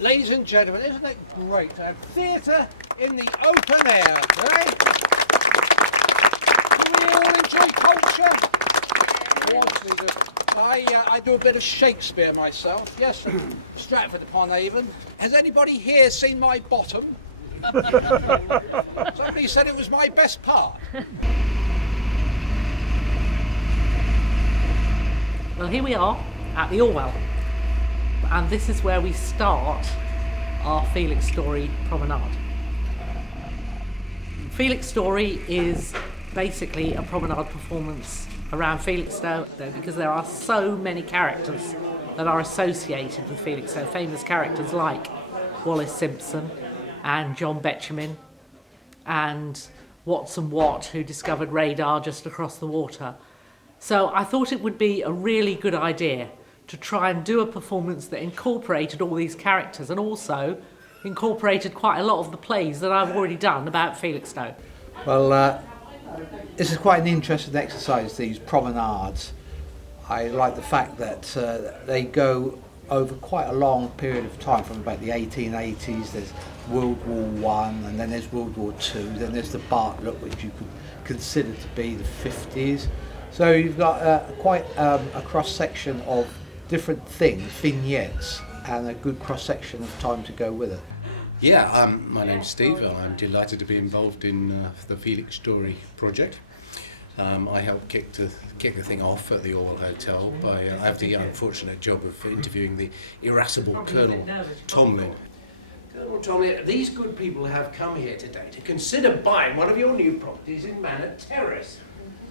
Ladies and gentlemen, isn't it great to have theatre in the open air, right? Do we all enjoy culture? Of course we do. I do a bit of Shakespeare myself, yes, Stratford upon Avon. Has anybody here seen my bottom? Somebody said it was my best part. Well, here we are at the Orwell, and this is where we start our Felixstory promenade. Felixstory is basically a promenade performance around Felixstowe, because there are so many characters that are associated with Felixstowe, famous characters like Wallace Simpson and John Betjeman and Watson Watt, who discovered radar just across the water. So I thought it would be a really good idea to try and do a performance that incorporated all these characters and also incorporated quite a lot of the plays that I've already done about Felixstowe. Well, this is quite an interesting exercise, these promenades. I like the fact that they go over quite a long period of time, from about the 1880s. There's World War One, and then there's World War Two, then there's the Bartlett, which you could consider to be the 50s. So you've got quite a cross-section of different things, vignettes, and a good cross-section of time to go with it. Yeah, my name's Steve, and I'm delighted to be involved in the Felixstory project. I helped kick the thing off at the Orwell Hotel by I have the unfortunate job of interviewing the irascible Colonel Tomlin. Colonel Tomlin, these good people have come here today to consider buying one of your new properties in Manor Terrace.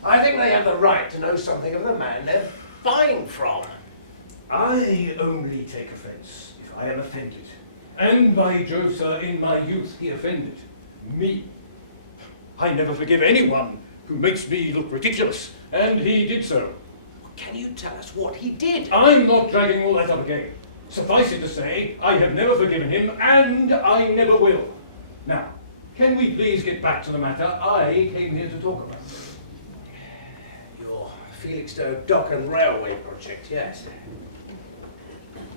I think they have the right to know something of the man they're buying from. I only take offence if I am offended. And by Jove, sir, in my youth he offended me. I never forgive anyone who makes me look ridiculous, and he did so. Can you tell us what he did? I'm not dragging all that up again. Suffice it to say, I have never forgiven him, and I never will. Now, can we please get back to the matter I came here to talk about? Your Felixstowe Dock and Railway project, yes.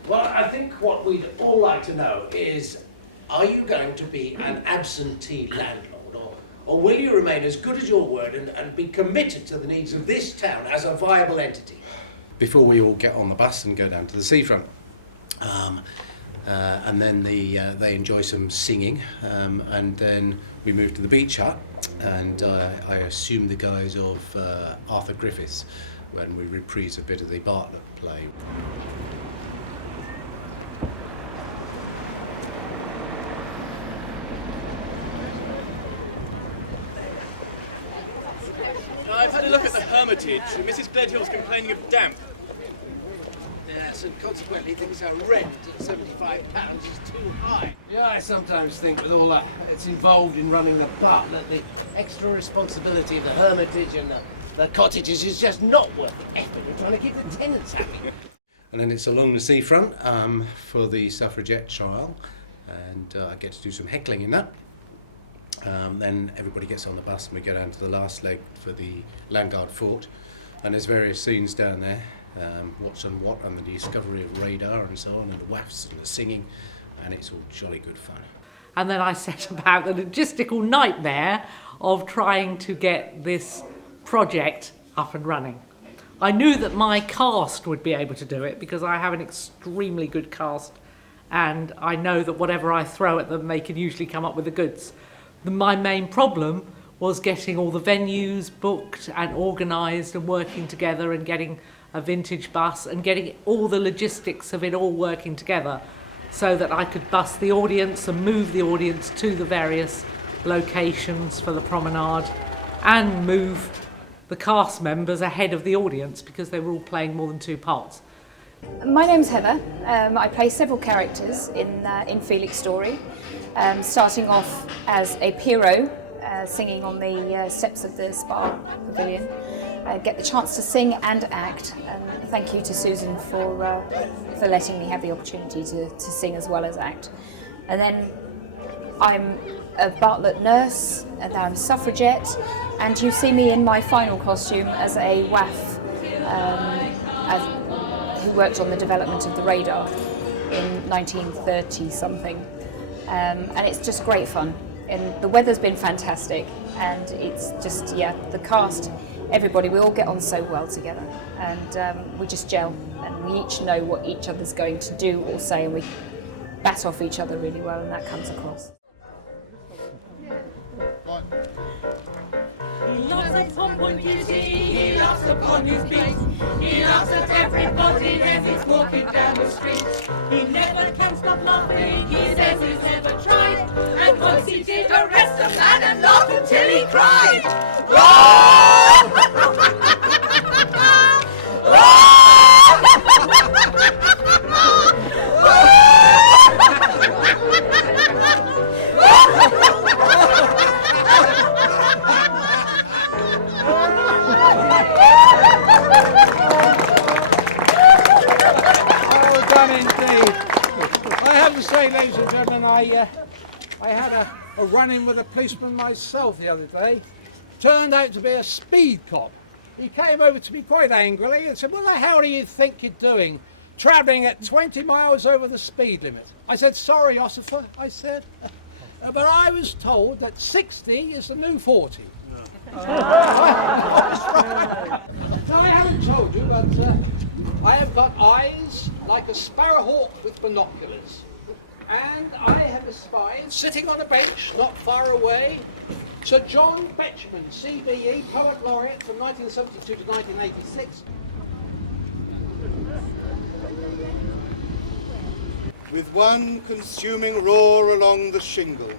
Well, I think what we'd all like to know is, are you going to be an absentee landlord, or will you remain as good as your word and be committed to the needs of this town as a viable entity? Before we all get on the bus and go down to the seafront. And then they enjoy some singing, and then we move to the beach hut, and I assume the guise of Arthur Griffiths when we reprise a bit of the Bartlett play. I've had a look at the Hermitage. Mrs. Gledhill's complaining of damp. Yes, and consequently thinks our rent at £75 is too high. Yeah, I sometimes think with all that it's involved in running the Bartlett, the extra responsibility of the Hermitage and the cottages is just not worth the effort of trying to keep the tenants happy. And then it's along the seafront for the suffragette trial, and I get to do some heckling in that. Then everybody gets on the bus and we go down to the last leg for the Landguard Fort, and there's various scenes down there, Watson Watt and the discovery of radar and so on, and the wafts and the singing, and it's all jolly good fun. And then I set about the logistical nightmare of trying to get this project up and running. I knew that my cast would be able to do it because I have an extremely good cast, and I know that whatever I throw at them, they can usually come up with the goods. My main problem was getting all the venues booked and organised and working together, and getting a vintage bus and getting all the logistics of it all working together so that I could bus the audience and move the audience to the various locations for the promenade and move the cast members ahead of the audience because they were all playing more than two parts. My name's Heather. I play several characters in Felixstory, starting off as a Pierrot, singing on the steps of the Spa Pavilion. I get the chance to sing and act, and thank you to Suzanne for letting me have the opportunity to sing as well as act. And then I'm a Bartlett nurse, and I'm a suffragette, and you see me in my final costume as a WAF who worked on the development of the radar. in 1930 something, and it's just great fun. And the weather's been fantastic, and it's just, yeah, the cast, everybody, we all get on so well together, and we just gel, and we each know what each other's going to do or say, and we bat off each other really well, and that comes across. He laughs upon beauty, he laughs upon his beat, he laughs at everybody as he's walking down the street. He never can stop laughing, he says he's never tried, and once he did arrest a man and laugh until he cried. Ladies and gentlemen, I had a run-in with a policeman myself the other day. Turned out to be a speed cop. He came over to me quite angrily and said, "What the hell do you think you're doing, travelling at 20 miles over the speed limit?" I said, "Sorry, officer," I said, "but I was told that 60 is the new 40. No. No, I haven't told you, but I have got eyes like a sparrowhawk with binoculars. And I have espied, sitting on a bench not far away, Sir John Betjeman, CBE, Poet Laureate from 1972 to 1986. With one consuming roar along the shingle,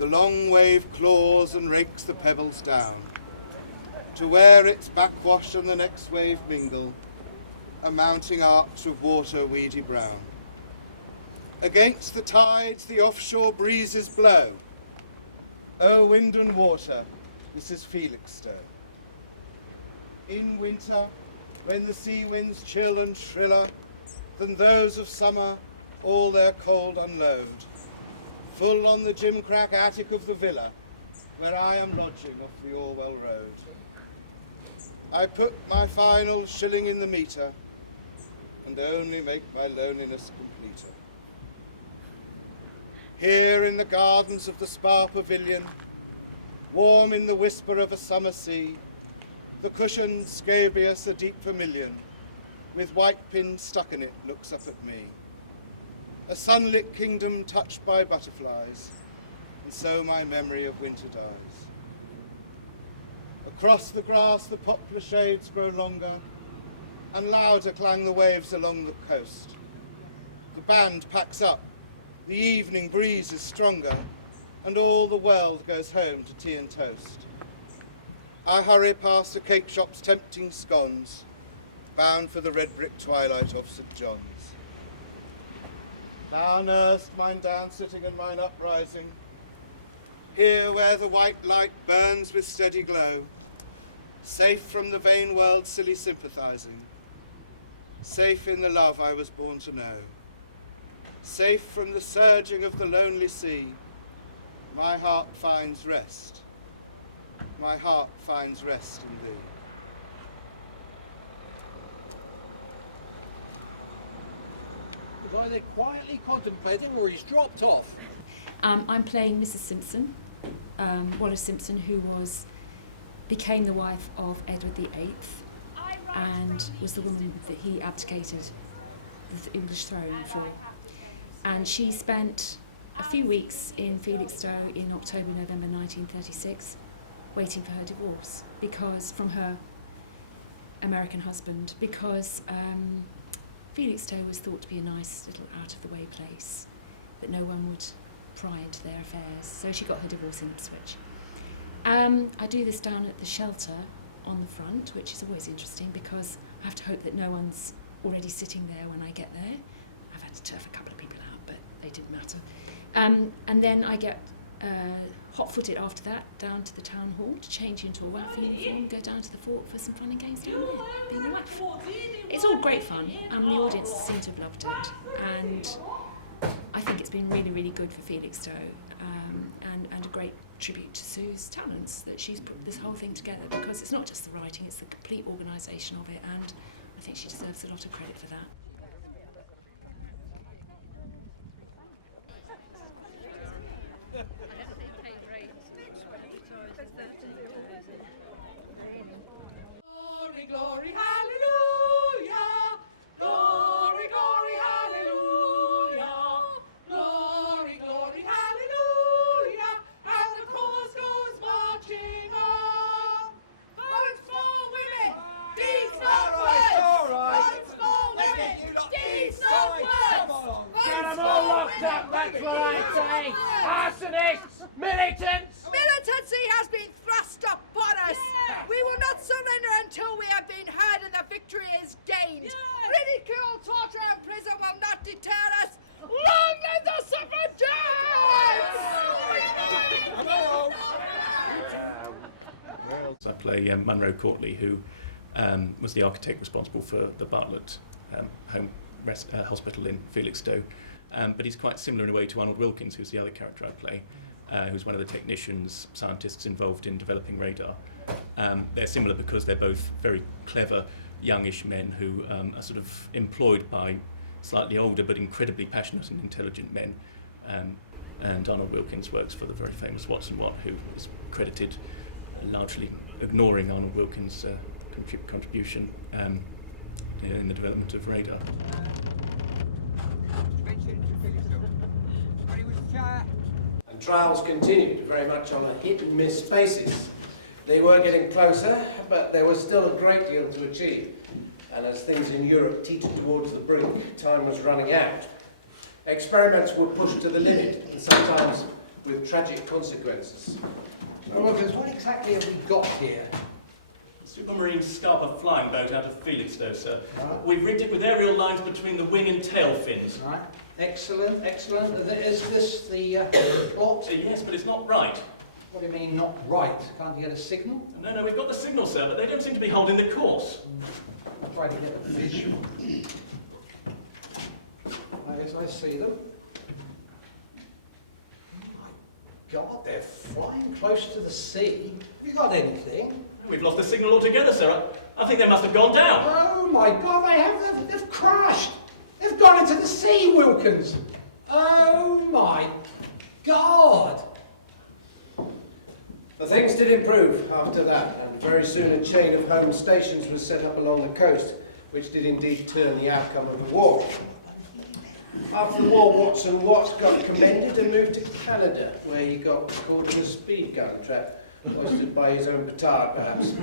the long wave claws and rakes the pebbles down, to where its backwash and the next wave mingle, a mounting arch of water weedy brown. Against the tides the offshore breezes blow. O wind and water, this is Felixstowe. In winter, when the sea winds chill and shriller than those of summer, all their cold unload, full on the gimcrack attic of the villa, where I am lodging off the Orwell Road. I put my final shilling in the meter, and only make my loneliness completer. Here in the gardens of the Spa Pavilion, warm in the whisper of a summer sea, the cushioned scabious, a deep vermilion, with white pins stuck in it, looks up at me. A sunlit kingdom touched by butterflies, and so my memory of winter dies. Across the grass the poplar shades grow longer, and louder clang the waves along the coast. The band packs up, the evening breeze is stronger, and all the world goes home to tea and toast. I hurry past the cake shop's tempting scones, bound for the red brick twilight of St. John's. Thou knowest mine down sitting and mine uprising, here where the white light burns with steady glow, safe from the vain world's silly sympathizing, safe in the love I was born to know. Safe from the surging of the lonely sea, my heart finds rest. My heart finds rest in thee. Was either quietly contemplating or he's dropped off? I'm playing Mrs. Simpson, Wallace Simpson, who became the wife of Edward VIII and was the woman that he abdicated the English throne for. And she spent a few weeks in Felixstowe in October, November 1936, waiting for her divorce from her American husband, because Felixstowe was thought to be a nice little out-of-the-way place that no one would pry into their affairs. So she got her divorce in Ipswich. I do this down at the shelter on the front, which is always interesting because I have to hope that no one's already sitting there when I get there. I've had to turf a couple of people out, but they didn't matter. And then I get hot-footed after that down to the town hall to change into a WAF uniform, go down to the fort for some fun and games down there, being a WAF. It's all great fun, and the audience seem to have loved it. And I think it's been really, really good for Felixstowe, and a great tribute to Sue's talents that she's put this whole thing together, because it's not just the writing, it's the complete organisation of it, and I think she deserves a lot of credit for that. up, that's what I say! Arsonists! Militants! Militancy has been thrust upon us! We will not surrender until we have been heard and the victory is gained! Ridicule, torture and prison will not deter us! Long live the suffragettes! I play Munro Courtley, who was the architect responsible for the Bartlett Hospital in Felixstowe. But he's quite similar in a way to Arnold Wilkins, who's the other character I play, who's one of the technicians, scientists involved in developing radar. They're similar because they're both very clever, youngish men who are sort of employed by slightly older but incredibly passionate and intelligent men. And Arnold Wilkins works for the very famous Watson Watt, who is credited largely ignoring Arnold Wilkins' contribution in the development of radar. And trials continued very much on a hit and miss basis. They were getting closer, but there was still a great deal to achieve. And as things in Europe teetered towards the brink, time was running out. Experiments were pushed to the limit, and sometimes with tragic consequences. So, Wilkins, what exactly have we got here? Supermarine starboard flying boat out of Felixstowe, sir. Right. We've rigged it with aerial lines between the wing and tail fins. Right. Excellent, excellent. Is this the plot? Yes, but it's not right. What do you mean, not right? Can't you get a signal? No, we've got the signal, sir, but they don't seem to be holding the course. I'll try to get a visual. Yes, I see them. Oh my God, they're flying close to the sea. Have you got anything? We've lost the signal altogether, sir. I think they must have gone down. Oh my God, they've crashed. They've gone into the sea, Wilkins. Oh my God. But things did improve after that, and very soon a chain of home stations was set up along the coast, which did indeed turn the outcome of the war. After the war, Watson Watt got commended and moved to Canada, where he got caught in a speed gun trap, hoisted by his own petard, perhaps.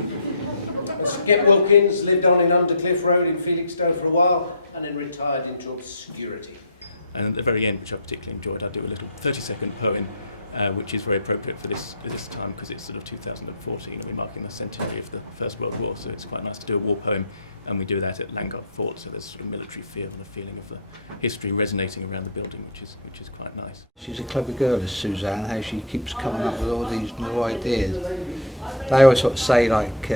Skip Wilkins lived on in Undercliff Road in Felixstowe for a while, and then retired into obscurity. And at the very end, which I particularly enjoyed, I do a little 30-second poem, which is very appropriate for this time because it's sort of 2014 and we're marking the centenary of the First World War, so it's quite nice to do a war poem, and we do that at Langard Fort, so there's sort of military feel and a feeling of the history resonating around the building, which is quite nice. She's a clever girl, is Suzanne, how she keeps coming up with all these new ideas. They always sort of say, like,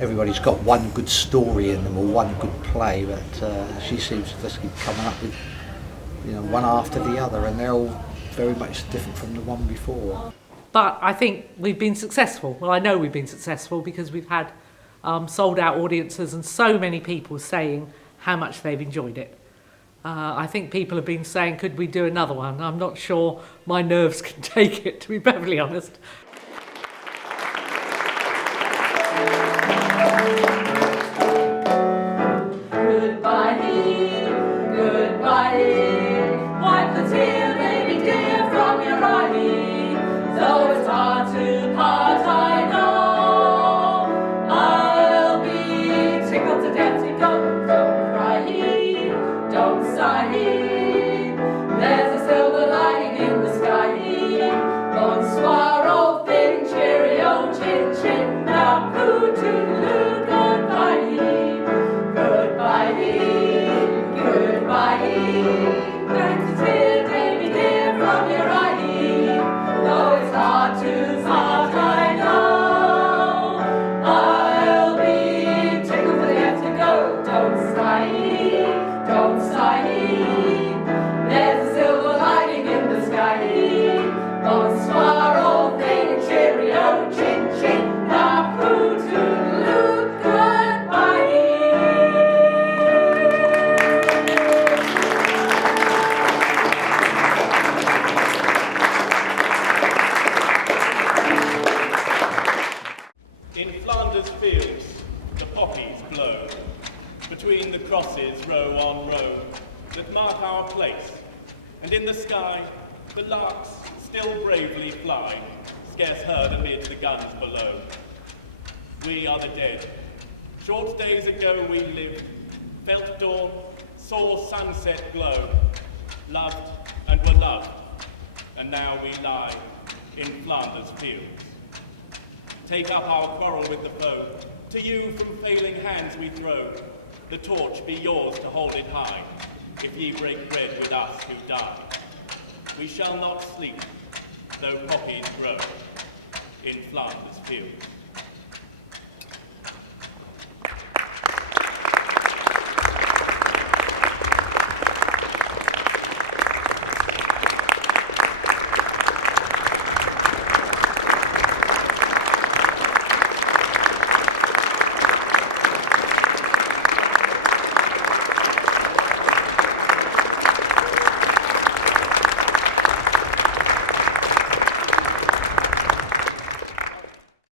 everybody's got one good story in them or one good play, but she seems to just keep coming up with, you know, one after the other, and they're all very much different from the one before. But I think we've been successful. Well, I know we've been successful because we've had sold out audiences and so many people saying how much they've enjoyed it. I think people have been saying, could we do another one? I'm not sure my nerves can take it, to be perfectly honest. Goodbye, goodbye, wipe the tear, baby dear, from your eye. Though it's hard to part, I know I'll be tickled to death to go. Don't cry, don't sigh, there's a silver lining in the sky. Bonsoir, old thing, cheerio, chin chin, now poo toodaloo, goodbye, goodbye, goodbye. That's a tear, baby dear, from your eye. Though it's hard to part, I know I'll be tickled to death to go. Don't sigh, don't sigh. There's a silver lining in the sky. Bonsoir, old thing, cheerio, chin chin, now poo toodaloo, goodbye. In Flanders fields, the poppies blow, between the crosses, row on row, that mark our place, and in the sky, the larks still bravely fly, scarce heard amid the guns below. We are the dead. Short days ago we lived, felt dawn, saw sunset glow. loved and were loved, and now we lie in Flanders fields. Take up our quarrel with the foe, to you from failing hands we throw, the torch be yours to hold it high, if ye break bread with us who die. We shall not sleep, though poppies grow in Flanders fields.